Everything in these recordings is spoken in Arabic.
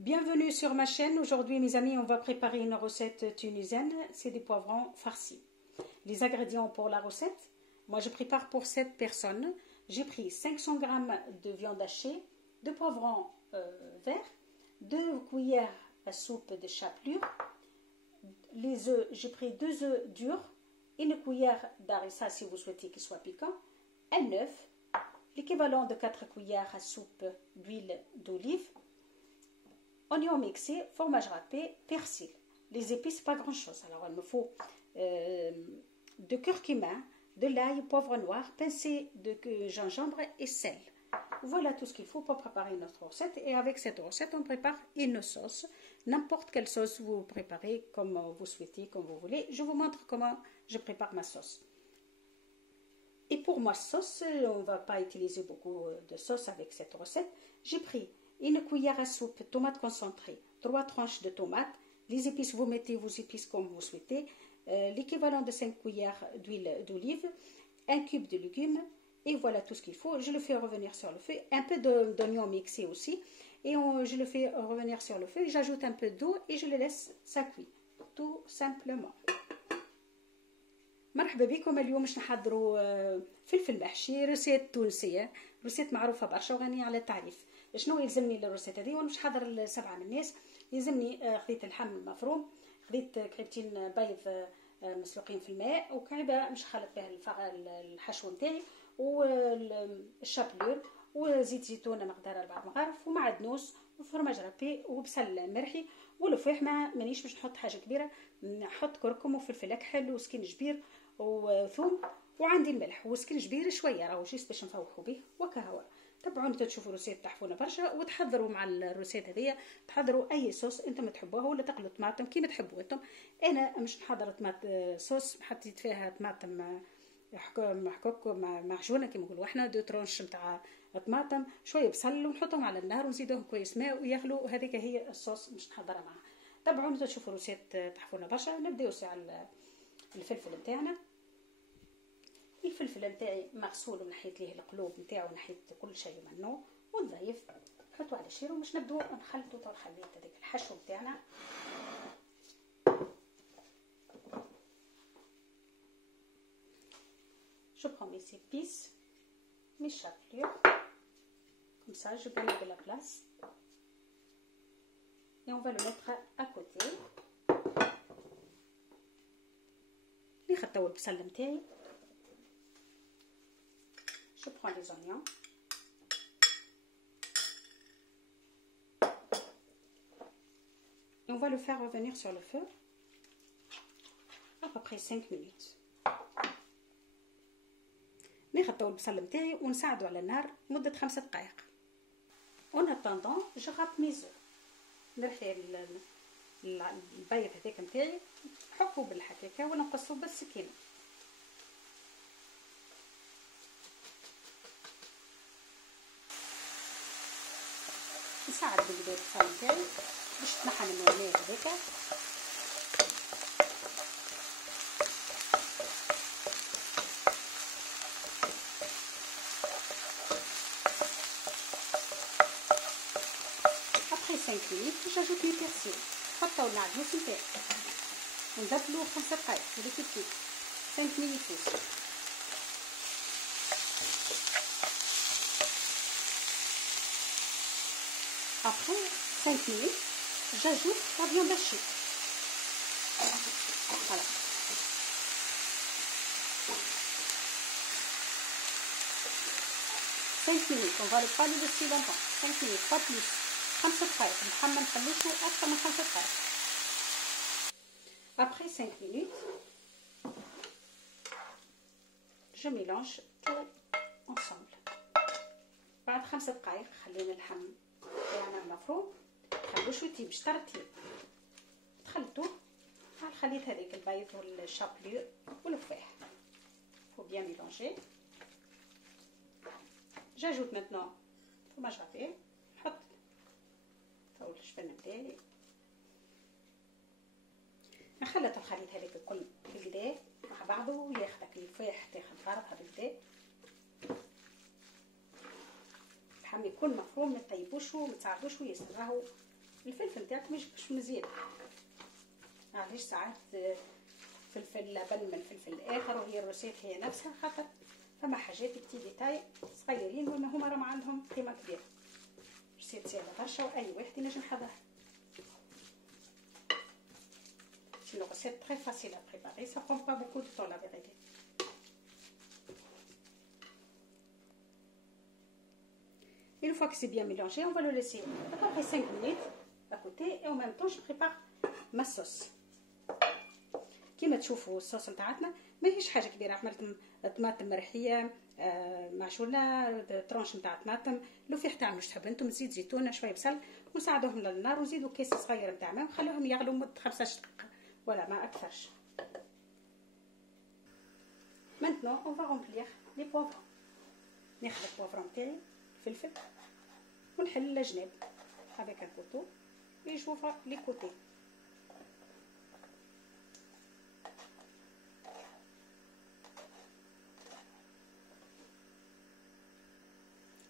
Bienvenue sur ma chaîne. Aujourd'hui mes amis, on va préparer une recette tunisienne, c'est des poivrons farcis. Les ingrédients pour la recette, moi je prépare pour 7 personnes. J'ai pris 500 g de viande hachée, 2 poivrons verts, 2 cuillères à soupe de chapelure, les œufs, j'ai pris 2 œufs durs, une cuillère d'harissa si vous souhaitez qu'il soit piquant, un œuf, l'équivalent de 4 cuillères à soupe d'huile d'olive, oignons mixés, fromage râpé, persil. Les épices, pas grand chose. Alors il me faut de curcuma, de l'ail, poivre noir, pincée de gingembre et sel. Voilà tout ce qu'il faut pour préparer notre recette. Et avec cette recette, on prépare une sauce. N'importe quelle sauce vous préparez comme vous souhaitez, comme vous voulez. Je vous montre comment je prépare ma sauce. Et pour ma sauce, on ne va pas utiliser beaucoup de sauce avec cette recette. J'ai pris une cuillère à soupe tomate concentrée, 3 tranches de tomates, les épices, vous mettez vos épices comme vous souhaitez, l'équivalent de 5 cuillères d'huile d'olive, un cube de légumes, et voilà tout ce qu'il faut. Je le fais revenir sur le feu, un peu d'oignon mixé aussi, et je le fais revenir sur le feu, j'ajoute un peu d'eau et je le laisse ça cuire, tout simplement. مرحبا بكم. اليوم باش نحضروا فلفل محشي، روسيت تونسيه، روسيت معروفه برشا وغنيه على التعريف. شنو يلزمني للروسيت هذه وانا باش نحضر ل7 من الناس؟ يلزمني خذيت اللحم المفروم، خذيت كعبتين بيض مسلوقين في الماء، وكعبه مش خلط بها الحشو نتاعي، والشابلور، وزيت زيتون مقدار 4 مغارف، ومعدنوس، وفرماج رابي، وبصل مرحي، والفواح مانيش باش نحط حاجه كبيره، نحط كركم وفلفل اكحل وسكينجبير وثوم، وعندي الملح وسكينجبير شويه راهو جيست باش نفوحوا به وكهو. تبعوني تشوفوا روسيت تحفونه برشا، وتحضروا مع الروسيت هذيا تحضروا اي صوص انتم تحبوها، ولا تقلوا طماطم كيما تحبوا انتم. انا مش نحضر صوص حطيت فيها طماطم محكوك معجونه كيما نقولوا احنا، 2 ترونش نتاع طماطم، شويه بصل، ونحطهم على النار ونزيدوهم كويس ماء ويغلوا. هذيك هي الصوص مش نحضرها معها. تبعوني تشوفوا روسيت تحفونه برشا. نبداو على الفلفل نتاعنا. الفلفل نتاعي مغسول ونحيت ليه القلوب نتاعو ونحيت كل شيء منه ونضيف، نحطو على شيرو باش نبداو نخلطو تو الخليط هذاك الحشو نتاعنا. Je prends mes épices, mes chapelures, comme ça je galère la place et on va le mettre à côté. اللي خطاو البصل نتاعي. Je prends les oignons. Et on va le faire revenir sur le feu à peu près 5 minutes. نخطو البصل نتاعي ونساعدو على النار مدة 5 دقائق. En attendant, je râpe mes œufs. نرحي البيض هذاك نتاعي، نحكو بالحكاكه ولا نقصو بالسكينه. نساعد بالبيض البصل نتاعي باش تنحى من الماء هذاك. Après 5 minutes, j'ajoute mes persils. نحطو العدس نتاعي ونذبلو 5 دقائق هذيك كيف 5 minutes. Après 5 minutes, j'ajoute la viande hachée. Voilà. On va le pas le laisser longtemps. 5 minutes, pas plus. 5 دقائق نحمل نخليشو أكثر من 5 دقائق. Après 5 minutes, je mélange tout ensemble. بعد 5 دقائق خلينا اللحم تاعنا المفروم، خلوه شويه باش ترتيب، تخلطوه مع الخليط هذاك البيض والشابلور والفواح. faut bien mélanger. j'ajoute maintenant fromage râpé. نحط تو الجبن نتاعي، نخلط الخليط هذاك الكل بالكدا مع بعضه وياخدك الفواح تاخد بعضها بالكدا. اللحم يكون مفروم، ما تطيبوش وما تصعبوش ياسر، راهو الفلفل تاعك ما يجيكش مزيان. علاش ساعات فلفل لبن من الفلفل الاخر وهي الروسيت هي نفسها، خاطر فما حاجات بتي ديتاي صغيرين وما هما راهم عندهم قيمه كبيره. روسيت سهله برشا واي واحد ينجم يحضرها. C'est une recette très facile à préparer, ça prend pas beaucoup de temps la vérité. Une fois que c'est bien mélangé, on va le laisser à peu près 5 minutes à côté et en même temps je prépare ma sauce. كيما تشوفوا الصوص نتاعتنا ماهيش حاجه كبيره. عملت طماطم مرحيه معجونه ترونش نتاع طماطم، لو في حتى مش تحب انتم زيت زيتونه شويه بصل ونصعدوهم للنار وزيدوا كيس صغير نتاع ماء وخلوهم يغلوا مده 15 دقيقه ولا ما اكثرش. Maintenant on va remplir les poivrons. ناخذ البوفرون تاعي فلفل ونحل الجناب avec un couteau et j'ouvre les côtés.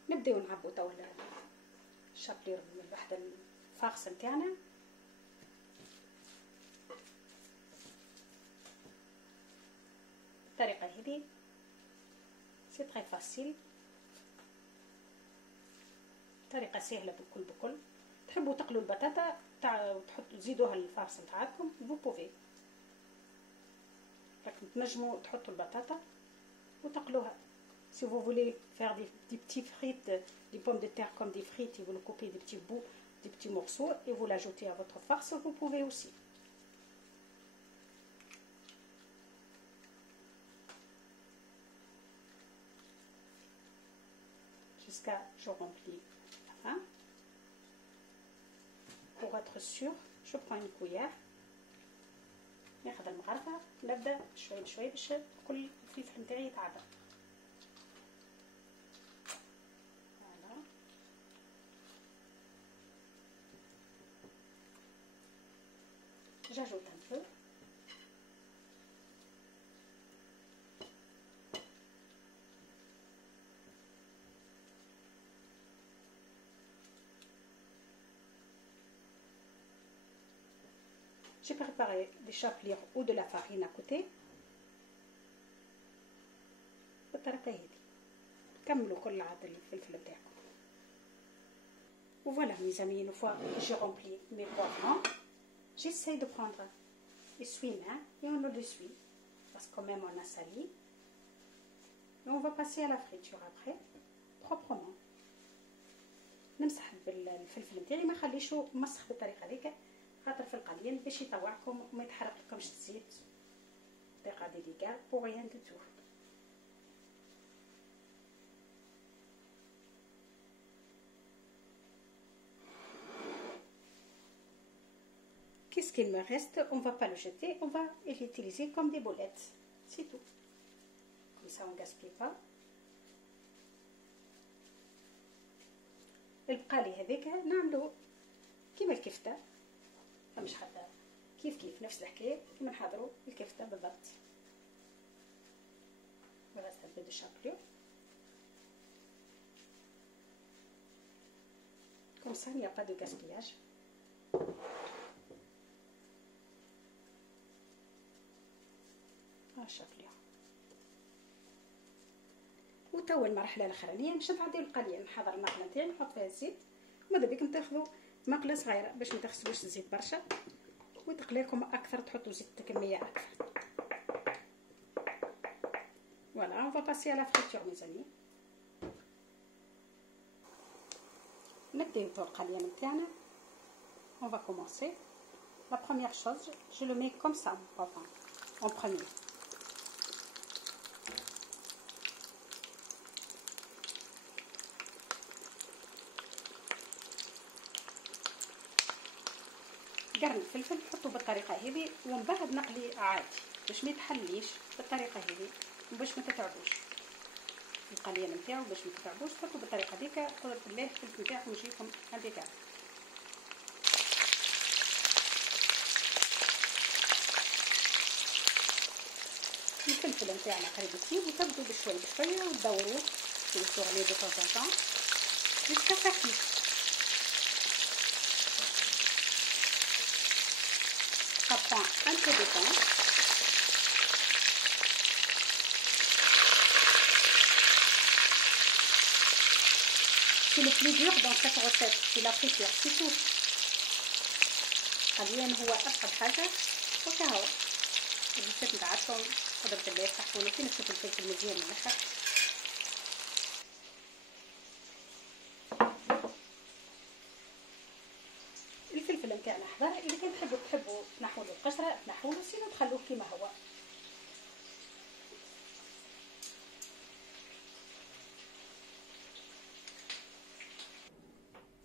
نبداو نعبو توا الشابلير من واحد الفاخس نتاعنا. بالطريقه هذه سي تري فاسيل، طريقه سهله بكل. تحبوا تقلوا البطاطا وتحطوا تزيدوها للفاخس نتاعكم فو بوفي، لكن تنجموا تحطوا البطاطا وتقلوها. Si vous voulez faire des petits frites, des pommes de terre comme des frites et vous le coupez des petits bouts, des petits morceaux et vous l'ajoutez à votre farce, vous pouvez aussi. Jusqu'à je remplis la fin. Pour être sûr, je prends une cuillère. ناخذ المغرفه نبدا شوي بشوي باش كل الفلفل نتاعي يتعدى. J'ajoute un peu. J'ai préparé des chapelures ou de la farine à côté. بالطريقة هذه كملوا كل عاد الفلفل بتاعكم. Voilà mes amis, une fois que j'ai rempli mes poivrons, j'essaie de prendre essuie-main et on le dessuie parce que quand même on a sali. Et on va passer à la friture après proprement. نمسح بالفلفل نتاعي ما نخليشو مسخ بالطريقه هذيك، خاطر في القليل باش يطوعكم وما يتحرق لكمش الزيت. طريقه ديليكات pour rien du tout. Qu'est-ce qu'il me reste? On va pas le jeter, on va l'utiliser comme des boulettes. C'est tout. Comme ça on gaspille pas. البقالي هذيك نعملو كيما الكفته، فمش حتى كيف نفس الحكايه كيما نحضروا الكفته بالضبط. Voilà c'est un peu de chapelure. Comme ça il n'y a pas de gaspillage. chapelure. وتوا المرحله الاخرانيه باش نعديو القليه. نحضر الماكله نتاعي نحط فيها الزيت، وماذا بكم تاخذوا ماكله صغيره باش ما تغسلوش الزيت برشا وتقليكم اكثر، تحطوا زيت كميه اكثر. Voilà, on va passer à la friture mes amis. نبداو توا القليه نتاعنا. On va commencer. La première chose, je le mets comme ça en premier. قرن الفلفل نحطه بالطريقه هذه ومن بعد نقلي عادي باش ما يتحليش بالطريقه هذه وباش ما تتعبوش القليه نتاعو، باش ما تتعبوش حطوا بالطريقه هذيك. قدرة الله الفلفل نتاعكم يجيكم هذيك. الفلفل نتاعنا قريب يطيب وتبدو بشوي بشويه وتدوروه تلسوا عليه دو طون طون جوسكا خفيف. prend un peu de temps. C'est le plus dur dans cette recette, c'est la friture, c'est tout. حاليا هو أصعب حاجة وكهو. الريسيت نتاعكم تقدر تبداو تحطوا كي نشوفوا الفلفل مزيان من الآخر. الفلفل نتاعنا حضر، إذا كان تحبوا تنحوا له القشرة تنحوا له، سينو تخلوه كيما هو.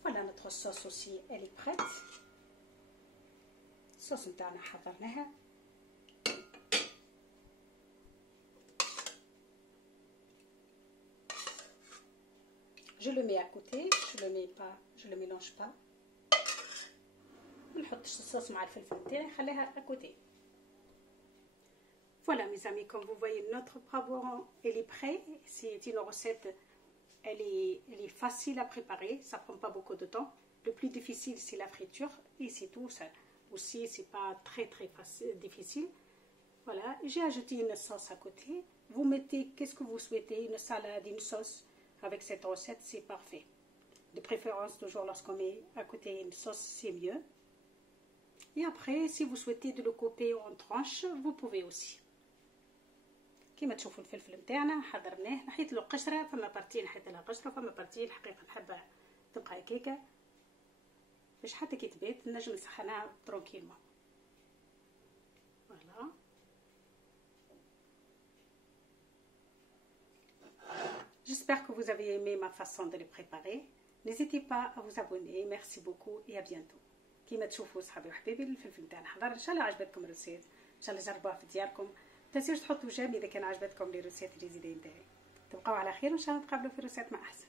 Voilà, notre sauce aussi, elle est prête. الصوص نتاعنا حضرناها. Je le mets à côté, je le mets pas, je le mélange pas. ما نحطش الصوص مع الفلفل نتاعي، خليها à côté. Voilà mes amis, comme vous voyez, notre poivron elle est prêt. C'est une recette, elle est facile à préparer, ça prend pas beaucoup de temps. Le plus difficile c'est la friture et c'est tout. Ça aussi c'est pas très facile, difficile. Voilà, j'ai ajouté une sauce à côté. Vous mettez qu'est-ce que vous souhaitez, une salade, une sauce. Avec cette recette c'est parfait. De préférence toujours lorsqu'on met à côté une sauce c'est mieux. Et après si vous souhaitez de le couper en tranches vous pouvez aussi. كيما تشوفوا الفلفل نتاعنا حضرناه، نحيت له قشره، فما بارتي نحيت لها قشره، فما بارتي الحقيقه نحبها تبقى هكاكا باش حتى كي تبات نجم نسخنها ترونكيلمون. فوالا j'espère que vous avez aimé ma façon de les préparer. N'hésitez pas à vous abonner. Merci beaucoup et à bientôt. كيما تشوفوا صحابي وحبايبي الفلفل نتاعنا حضر. ان شاء الله عجبتكم الريسيت، ان شاء الله جربوها في دياركم. تنسيوش تحطوا جيم اذا كان عجبتكم لي روسيت الجديده نتاعي. تبقاو على خير وان شاء الله نتقابلوا في روسيت مع احسن.